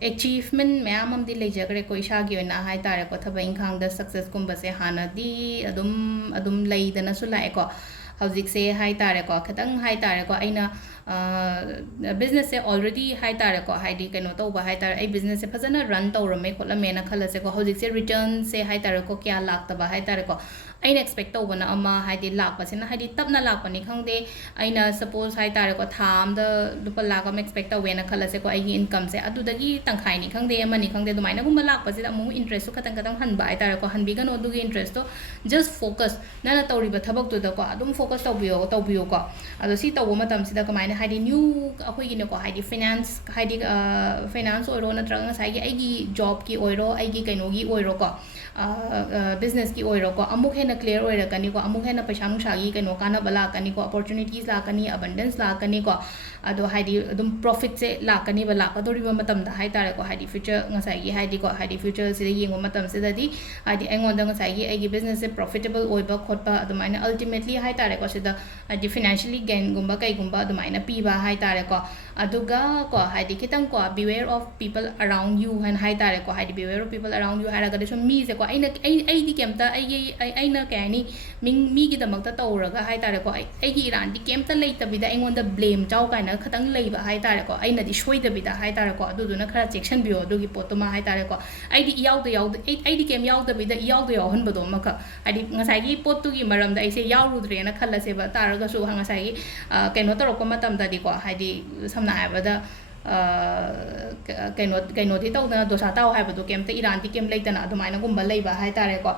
achievement ma'am हम दी लेजगरे को इशा की ओना हाय तारे को थबा इंखांग द सक्सेस कुंबा से हाना दी अदुम लेदना सु लाए को हौजिक से हाय तारे को खतंग हाय तारे को आइना बिजनेस से ऑलरेडी हाय तारे को हाइडी कनो तो बा हाय तारे ए बिजनेस से फजना रन तौरमे खोलमेना खलसे को हौजिक से रिटर्न से हाय तारे को क्या लाक्तबा हाय तारे को अना एक्सपेक्ट तौबना अमा हाइडी लाकपसिना हाइडी तपना लाकपनी खंगदे अना सपोज हाय तारे को थाम द लुपा लाक अम एक्सपेक्ट तौवेना खलसे को आइगी इनकम से अदुदगी तंखाइनी खंगदे अमनी खंगदे दुमाइना गुम लाकपसिदा अमु इंटरेस्ट खतंग खतंग हनबा हाय तारे को हनबिगनो दुगी इंटरेस्ट तो जस्ट फोकस नाना तौरिबा थबक तुदा को अदुम फोकस तौबियो को अदो सी तौबो मतमसिदा कमाइना हाइडी न्यू अखोइगिने को हाइडी फाइनेंस ओइरो नत्रंग साइगी आइगी जॉब की ओइरो आइगी कैनोगी ओइरो को बिजनेस की ओइरो को अमुक हेना क्लियर ओइरकनी को अमुक हेना पैसा नुसागी कैनो कानबा लाकनी को अपॉर्चुनिटीज लाकनी अबंडेंस लाकनी को अदो हाइडी अदुम प्रॉफिट से लाकनी बा लाकदोरिबा मतम दा हाइ तारे को हाइडी फ्यूचर ngसाइगी हाइडी को हाइडी फ्यूचर से येंगो मतम से ददी हाइडी एंगोंदा ngसाइगी आइगी बिजनेस से प्रॉफिटेबल ओइबा खोटबा अदुमाइना अल्टीमेटली हाइ तारे को सिदा हाइडी फाइनेंशियली गेन गुंबा कैगुंबा अदुमाइना पीबा हाइ तारे को अदुगा को हाइडी खितंग को beware of people around you हन हाइ तारे को Heidi beware of people around you हाइरागा देसो मी से को आइदी केमता आइना कैनी मी की दमकता तौरगा हाइ तारे को आइगी इरानदी केमता लेतबिदा एंगोंदा ब्लेम चाउ काइना खतंग लेबा हाइ तारे को आइना दि सोइदबिदा हाइ तारे को अदुदुना खरा चेक्शन बियो अदुगी पोतुमा हाइ तारे को आइदी आइदी केम याउदबिदा याउहनबदो मख हाइदी ngसाइगी पोतुगी मरमदा आइसे याउरुद्रेना खल्लसेबा तारगसु ngसाइगी कैनो तोरको मतमदादी को हाइदी समना हाइबदा कैनो तौदना दोसा ताउ हाइबदो केमता इरानदी केम लेतना अदुमाइना गुंबा लेबा हाइ तारे को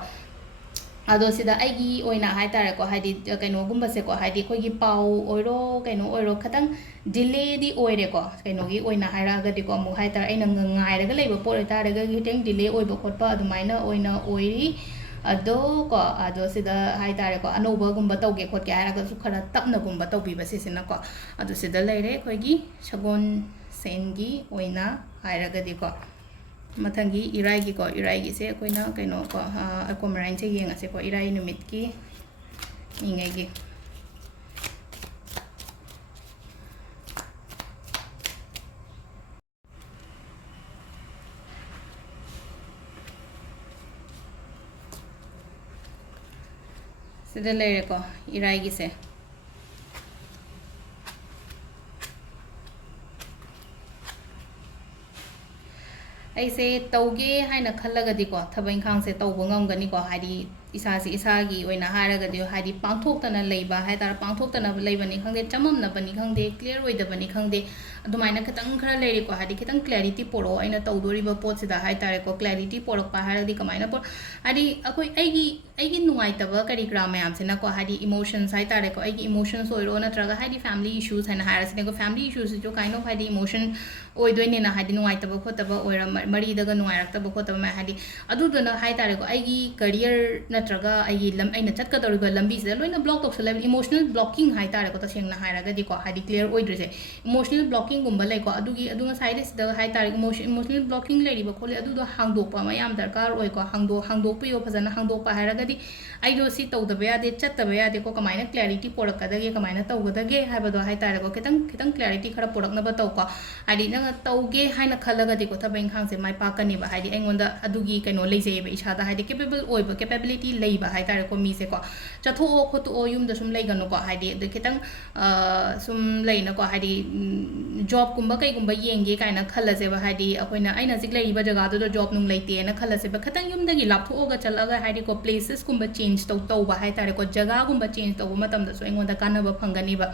अदो सिदा आइगी ओइना हाइ तारे को हाइदी कैनो गुंबसे को हाइदी खोगी पाउ ओइरो कैनो ओइरो खतंग डिले दी ओइरे को कैनोगी ओइना हाइरागदी को अमु हाइ तारे आइना ngairaga leiba पोर तारेगा खितंग डिले ओइबा खोटपा अदुमाइना ओइना ओइरी अदो को अदो सिदा हाइ तारे को अनोबा गुंबा तौगे खोटके हाइरागसु खरा तपना गुंबा तौबिबा सिसिना को अदो सिदा लेरे खोगी सगोन सेनगी ओइना हाइरागदी को मथंगी इराई को इराई से कोइना कैनो को अकोमराइन से येंगसे को इराई नुमित की इंगेगी सिदा लेरे को इराई से ऐसे तौगे हाइना खल्लगदी को थबैं खांग से तौबो ngमगनी को हाइदी इसासी इसागी ओइना हारगदी हाइदी पांथोक्तना लेबा हाइ तार पांथोक्तना लेबनी खंगदे चममनबनी खंगदे क्लियर ओइदबनी खंगदे अदुमाइना खतंग खरा लेरी को हाइदी खतंग क्लैरिटी पोरो आइना तौदोरिबा पोतसिदा हाइ तारे को क्लैरिटी पोरकपा हारगदी कमाइना पोर हाइदी अखोइ आइगी नुंगाइतबा करी ग्रा मयाम सेना को हाइदी इमोशंस हाइ तारे को आइगी इमोशंस ओइरो नत्रगा हाइदी फैमिली इश्यूज हाइना हारसिने को फैमिली इश्यूज जो काइंड ऑफ हाइदी इमोशन ओइदोइनेना हाइदी नुंगाइतबा खोतबा ओइरा मरीदगा नुंगाइरक्तबा खोतबा हाइदी अदुदुना हाइ तारे को आइगी करियर नत्रगा आइगी अइना चटकदौरिबा लंबीसिदा लोइना ब्लॉक तौसलेब इमोशनल ब्लॉकिंग हाइ तारे को तसेंगना हाइरागदी को हाइदी क्लियर ओइद्रिसे इमोशनल ब्लॉकिंग गुंबा लेको अदुगी अदुगा साइड सिदा हाइ तारे इमोशनल ब्लॉकिंग लेरिबा खोले अदुदो हांगदोकपा मयाम दरकार ओइको हांगदोकपियो फजना हांगदोकपा हाइरागदी आइदो सी तौदबा यादे चत्तबा यादे को कमाइना क्लैरिटी पोरकदगे कमाइना तौगदगे हाइबदो हाइ तारे को खितंग क्लैरिटी खरा पोरकनबा तौको हाइदी नंग तौगे हाइना खलगदी को थबैं खांगसे माइ पाकनिबा हाइदी एंगोंदा अदुगी कैनो लेजेबा इसादा हाइदी केपेबल ओइबा कैपेबिलिटी लेबा हाइ तारे को मीसे को चथो खोतो युमदा सुम लेगनो को हाइदी अदु खितंग सुम लेना को हाइदी जॉब कुंबा कैगुंबा येंगे काइना खलसेबा हाइदी अखोइना आइना जिक लेरिबा जगह दो जॉब नुंग लेतेना खलसेबा खतंग युमदगी लापथोगा चलगा हाइदी को प्लेसेस कुंबा चेंज तौबा हाइ तारे को जगह गुंबा चेंज तौबा मतमदसो एंगोंदा कानबा फंगनीबा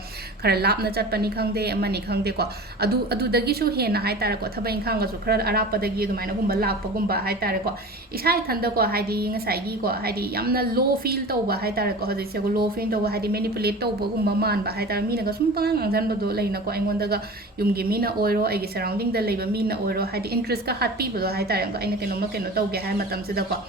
खरा लापना चटपनी खंगदे अमनी खंगदे को अदुदगीसु हेना हाइ तारे को थबैं खांगसु खरा अरापदगी अदुमाइना गुंबा लापगुंबा हाइ तारे को इसाइ थंदा को हाइदी ngसाइगी को हाइदी yamna low feel tawba hai tare ko hajik se ko low feel tawba hadi manipulate tawba gumba manba hai tare mina ga sum pang angjan ba do leina ko aingon daga yumgi mina oiro ai surrounding da leiba mina oiro hadi interest ka happy ba do hai tare ko aina keno ma keno tawge hai matam se da ko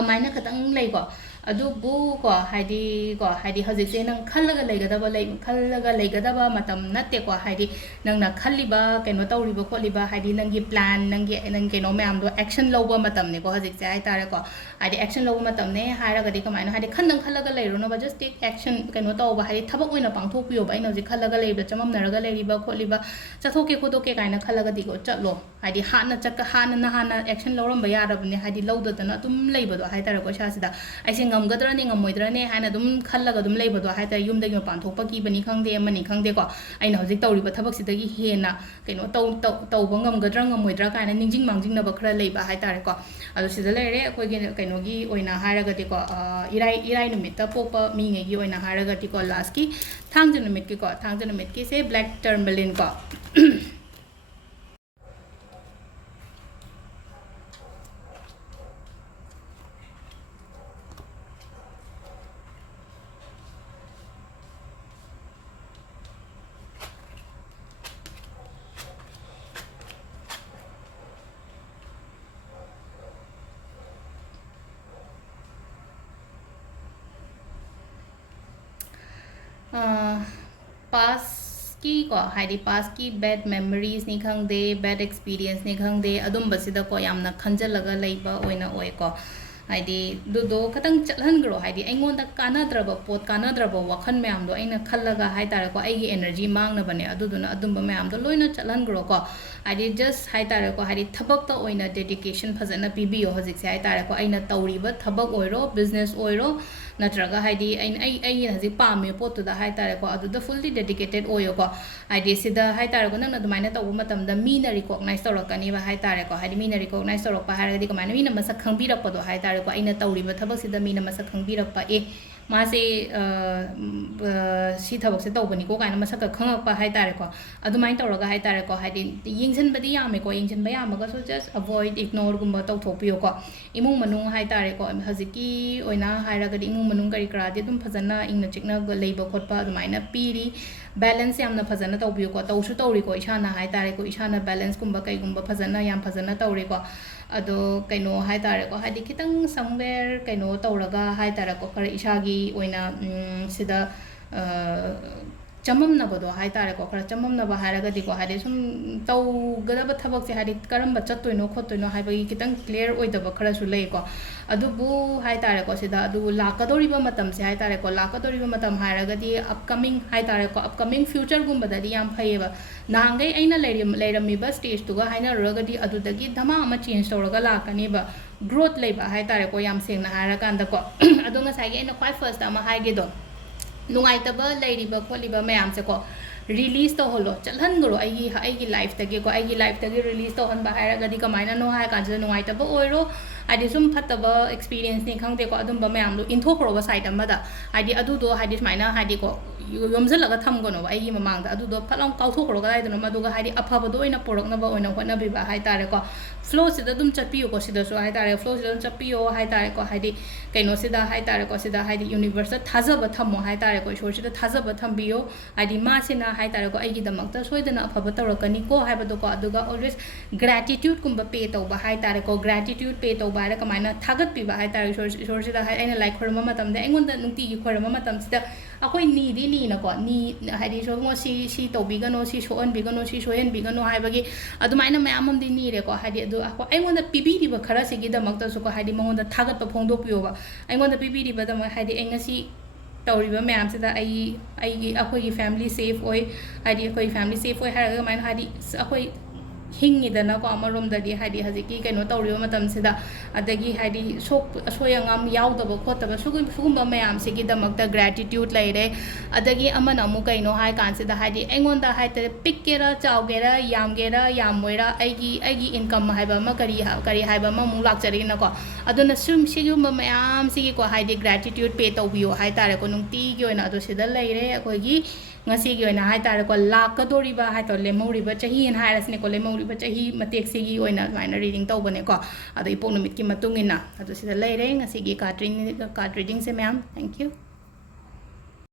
amaina khatang lei ko adu bu ko hadi hajik se nang khallaga leigadaba matam natte ko hadi nang na khalliba keno tawriba kholiba hadi nangi plan nang keno mayam do action loba matam ne ko hajik se ai tare ko hadi action loba matam ne haira ga di kamaina hadi khandang khallaga leiro no ba just take action keno tawba hadi thabak oina pangthok piyo ba ino ji khallaga leiba chamam naraga leiriba kholiba chathoke khodoke kaina khallaga di ko chatlo hadi hana chakka hana action loram ba yarabne hadi lawdana tum leiba do hai tare ko sha sida ai sing ngamgadrane ngamoidrane haina dum khallaga dum leibado haita yumdagi mapan thokpa ki bani khangde mani khangde ko aina hojik tawriba thabak sidagi hena keno tawba ngamgadra ngamoidra kaina ningjing mangjing na bakra leiba haitare ko adu sida leire akoi gi keno gi oina haraga ti ko irai numit ta pokpa mi nge gi oina haraga ti ko last ki thangja numit ki se black tourmaline ko past ki ko haidi past ki bad memories ni khangde bad experience ni khangde adum basida ko yamna khanjalaga leiba oina oi ko haidi do khatang chalhan gro haidi aingon da kanadraba pot kanadraba wakhan mayam do aina khallaga hai tare ko ai gi energy mangna bane aduduna adumba mayam do loina chalhan gro ko haidi just hai tare ko haidi thabak ta oina dedication phajana pibiyo hojik se hai tare ko aina tawriba thabak oiro business oiro natraga haidi ai hajik pame pot da hai tare ko adu da fully dedicated oyo ko haidi sida hai tare ko nang adumaina tawu matam da mi na recognize tawrakani ba hai tare ko haidi mi na recognize tawrak pa haragadi ko mana mi na masak khangbirak pa do hai tare ko aina tawriba thabak sida mi na masak khangbirak pa मासे सी थबक से तौबनी को कायना मसक खंगक हाई तारे को अदुमाइन तौरगा हाई तारे को हाइदि यिंगसन बदि यामे को यिंगसन बयामगा सो जस्ट अवॉइड इग्नोर गुम्बा तौथोपियो को इमुंग मनुंग हाई तारे को हजिकी ओइना हाइरागदि इमुंग मनुंग करी करादि दुम फजना इंगना चिकना लेबा खोटपा अदुमाइना पीरी बैलेंस यामना फजना तौबियो को तौसु तौरी को इशाना हाई तारे को इशाना बैलेंस गुम्बा कई गुम्बा फजना याम फजना तौरे को अदो कइनो हाई तारे को हाइदि खितंग समवेयर कइनो तौरगा हाई तारे को खरा इशागी ओइना सिदा चममनबदो हाई तारे को खरा चममनबा हारगदि को हाइदि सुम तौगदब थबक से हाइदि करम चत्तोइनो खोत्तोइनो हाइबगी खितंग क्लियर ओइदब खरा सु लेइ को अदुबु हाई तारे को सिदा अदु लाकदोरिबा मतम से हाई तारे को लाकदोरिबा मतम हारगदि अपकमिंग हाई तारे को अपकमिंग फ्यूचर गुम्बददि याम फैयेबा नांगै अइना लेरमिबा स्टेज तुगा हाइना रगदि अदुदगी धमा अमा चेंज तौरगा लाकनिबा ग्रोथ लेबा हाई तारे को याम सेंगना हारकांदा को अदु ngसाइगे अइना क्वाइ फर्स्ट अमा हाइगेदो नुंगाइतबा लेरिबा खोलिबा मयाम से को रिलीज तो होलो चलहनगरो आई लाइफ तगे को आई लाइफ तगे रिलीज तो हनबा हारगदि कमाइना नो हाय कांज नुंगाइतबा ओइरो आदि सुम फतबा एक्सपीरियंस नि खंगदे को अदुम मयाम दो इनथोखरोबा साइड अमदा आदि अदुदो हादि स्माइना हादि को योमजलगा थमगनो आई ममांगदा अदुदो फलां काउथोखरो गाइदनो मदुगा हादि अफबदो ओइना पोरकनबा ओइना होनबिबा हाय तारे को फ्लो सिदा दुम चपियो को सिदा सो हाय तारे फ्लो सिदा चपियो हाय तारे को हादि कइनो सिदा हाय तारे को सिदा हादि यूनिवर्स थाजबा थमो हाय तारे को ईश्वर सिदा थाजबा थमबियो हादि मासिना हाय तारे को आइगी दमकता सोइदना अफब तौरकनी को हायबदो को अदुगा ऑलवेज ग्रेटिट्यूड कुंबा पे तौबा हाय तारे को ग्रेटिट्यूड पे तौबा हाय कमाइना थागत पिबा हाय तारे ईश्वर सिदा हाय आइना लाइक खरम मतमदे आइगोंदा नुंती की खरम मतम सिदा अखोइ नीदी नीना को नी हायदि सोगो सी तौबिगनो सी सोहनबिगनो सी सोहनबिगनो हायबगी अदुमाइना मयामम दि नीरे को हायदि अदु अखो आइगोंदा पिबिरिबा खरा सिगी दमकता सो को हायदि मंगोंदा थागत प फोंदोपियोबा आइगोंदा पिबिरिबा दम हायदि एंगसी तौरिबा मैम से अखोई फैमिली सेफ ओय हायदि अखोई फैमिली सेफ ओय हारगा माइन हायदि अखोई हिंगिदना को अमरोमददि हायदि हजिकी कइनो तौरिबा मतम सिदा अदगी हायदि सोक सोयंगम यावदबा खोतबा सुगुम्बा मैम सिगी दमकता ग्रेटिट्यूड लेरे अदगी अमन अमु कइनो हाय कांसिदा हायदि एंगोंदा हायते पिक्केरा चावगेरा यामोइरा आइगी इनकम हायबा म करी हायबा म मु लाक्चरिना को अदुना सुम सिगुम्बा मैम सिगी को हायदि ग्रेटिट्यूड पे तौबियो हाय तारे को नुंती की ओइना अदु सिदा लेरे अखोइगी ngasi gi oina hai tare ko lakadoriba hai to lemoriba chahi in hairasne ko lemoriba chahi matek sigi oina maina reading tawbane ko ado ipok numit ki matungina ado sida leire ngasi gi card reading se ma'am. Thank you.